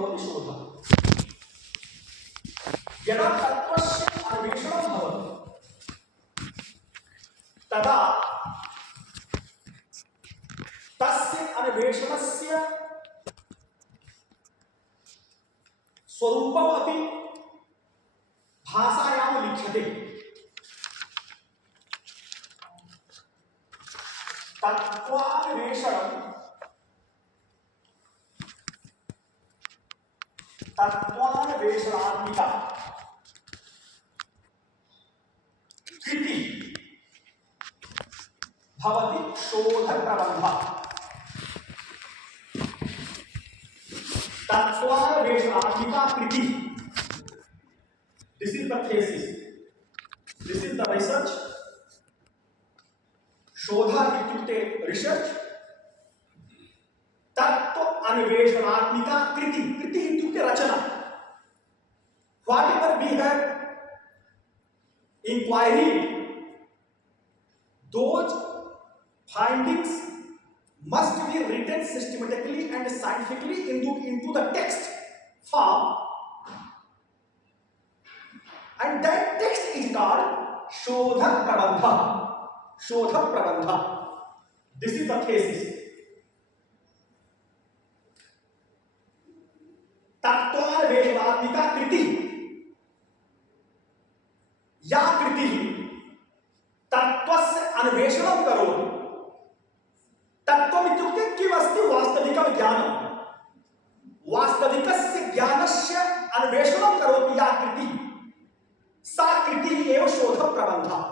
भवति शोधः। यदा तत्त्वस्य अन्वेषणं भवति तदा तस्य अन्वेषणस्य स्वरूपमपि भाषायां लिख्यते। तत्त्वान्वेषणात्मिका कृति भवति शोधप्रबन्धः। तत्त्वान्वेषणात्मिका कृति, this is the thesis, this is the research. शोध इत्युक्ते रिसर्च, तत्व अन्वेषणात्मिका कृति, कृति इत्युक्ते रचना। Whatever we have inquired, those findings must be written systematically and scientifically into the text form, and that text is called Shodha Prabandha. Shodha Prabandha. This is the thesis. तत्त्वान्वेषणात्मिका कृति, या कृति तत्त्वस्य अन्वेषणं करोति। तत्त्वम् इत्युक्ते किमस्ति वास्तविकं ज्ञानं। वास्तविकस्य ज्ञानस्य अन्वेषणं करोति या कृति, सा कृतिः एव शोधप्रबन्धः।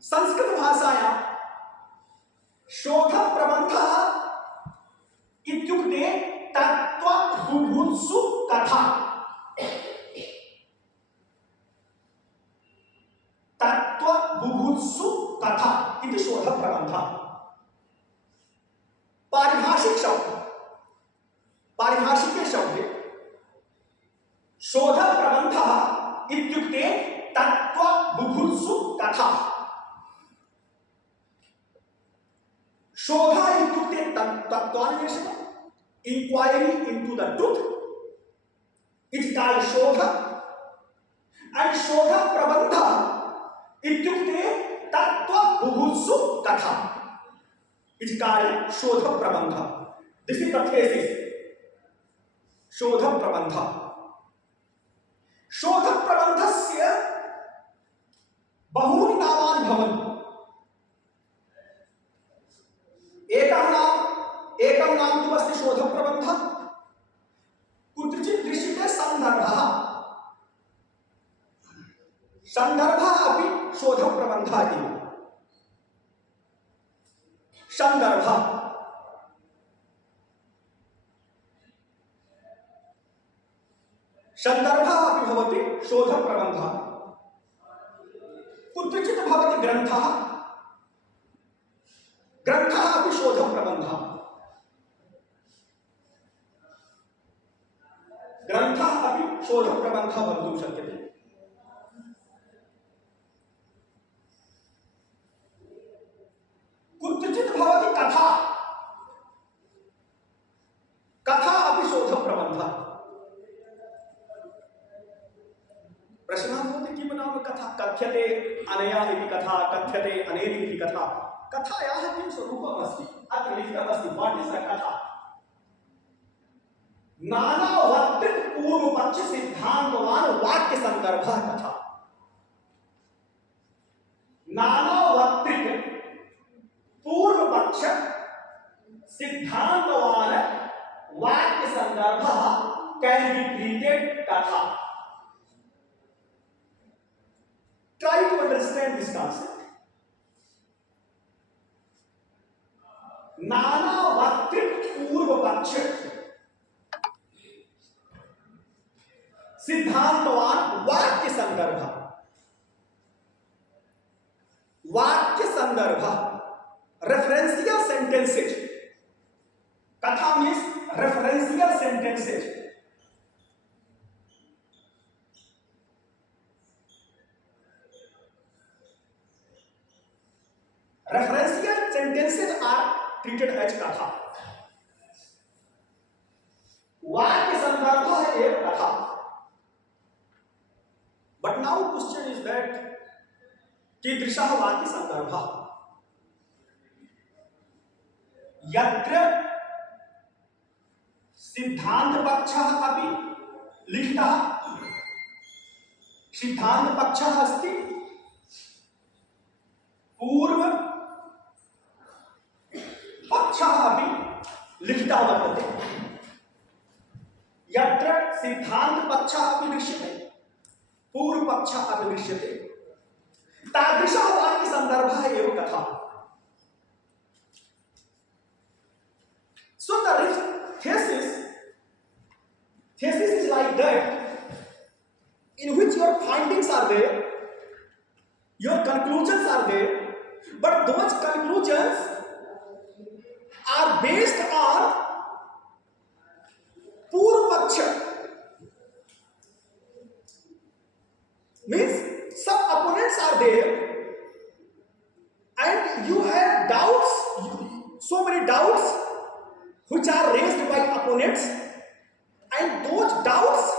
संस्कृत भाषायां शोधप्रबन्धः इत्युक्ते तत्त्वबुभुत्सु कथा। तत्त्वबुभुत्सु कथा इति शोधप्रबन्धः। पारिभाषिक शब्द, पारिभाषिके शब्दे शोधप्रबन्धः इत्युक्ते तत्त्वबुभुत्सु कथा। शोध इत्युक्ते तत्त्वान्वेषणं, inquiry into the truth, it's called शोध। and शोध प्रबंध इत्युक्ते तत्त्वबुभुत्सु कथा, it's called शोध प्रबंध। this is the thesis, शोध प्रबंध। शोध प्रबंधस्य बहूनि नामानि भवन्ति। एकं नाम तु अस्ति शोधप्रबन्धः। कुत्रचित् दृश्यते सन्दर्भः, सन्दर्भः अपि शोधप्रबन्धः एव। सन्दर्भः अपि भवति शोधप्रबन्धः। कुत्रचित् भवति ग्रन्थः, ग्रन्थः अपि शोधप्रबन्धः। ग्रन्थः अपि शोधप्रबन्धः भवितुं शक्यते। कुत्रचित् भवति कथा, कथा अपि शोधप्रबन्धः। प्रश्नः भवति किं नाम कथा? कथ्यते अनया इति कथा, कथ्यते अनेन इति कथा। कथायाः किं स्वरूपम् अस्ति? अत्र लिखितमस्ति, वाट् इस् द कथा? नानावक्तृ पूर्वपक्ष सिद्धान्तवान् वाक्य संदर्भः कथा। नानावक्तृ पूर्वपक्ष सिद्धान्तवान् वाक्य संदर्भः can be treated कथा। Try to understand this concept. नानावक्तृ पूर्वपक्ष सिद्धांतवान वाक्य संदर्भ, वाक्य संदर्भ रेफरेंशियल सेंटेंसेज। कथा means referential sentences. Referential sentences are treated as katha. But now question is that कीदृशः वाक्य संदर्भः यत्र सिद्धांत पक्षः अपि लिखितः सिद्धांत पक्षः अस्ति पूर्व पक्षः अपि लिखितः वर्तते यत्र सिद्धांत पक्षः अपि दृश्यते पूर्व पक्षः अपि दृश्यते तादृशः वाक्य संदर्भः एव कथा So the thesis is like that, in which your findings are there, your conclusions are there, but those conclusions are based on Purva Paksha. Means some opponents are there and you have doubts, so many doubts which are raised by opponents, and those doubts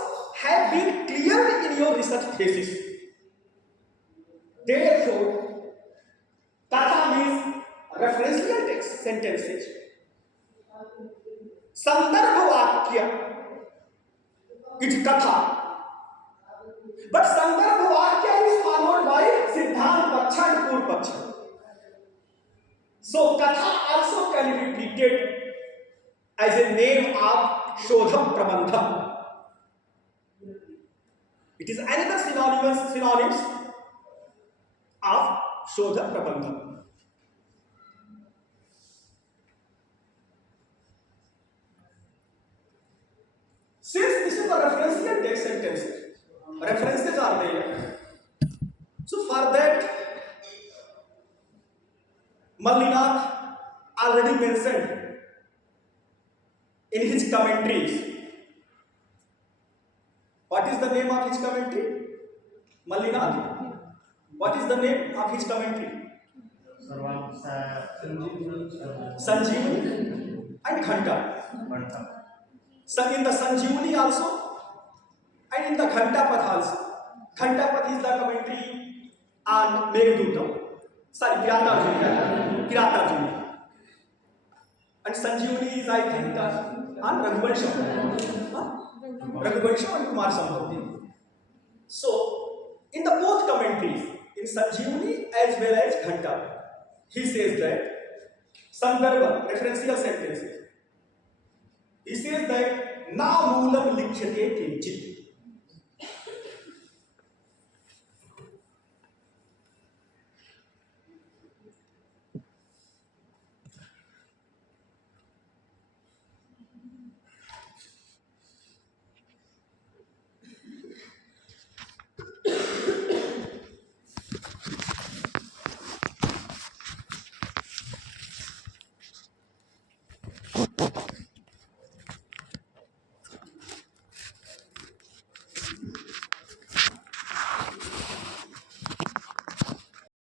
have been cleared in your research thesis. Therefore, Katha means referential text sentences. Sandarbha Vakya is Katha. But Sandarbha Vakya is followed by Siddhant Paksha and Purva Paksha. So Katha also can be treated as a name of Shodha Prabandha. It is another synonyms of Shodha Prabandha. Since this is a referential text sentence, references are there. So for that, Mallinath already mentioned in his commentaries. What is the name of his commentary? Mallinath. What is the name of his commentary? Sanjeevani and Ghanta. So in the Sanjeevani also and in the Ghantapath also. Ghantapath is the commentary on Meghdootam. Sorry, Kiratarjuna. And Sanjeevani is, I think, on Raghuvansham. Raghuvansham and Kumar Sambhav. So, in the both commentaries, in Sanjeevani as well as Ghanta, he says that Sandarbha, referential sentences. He says that na moolam likhyate kinchit.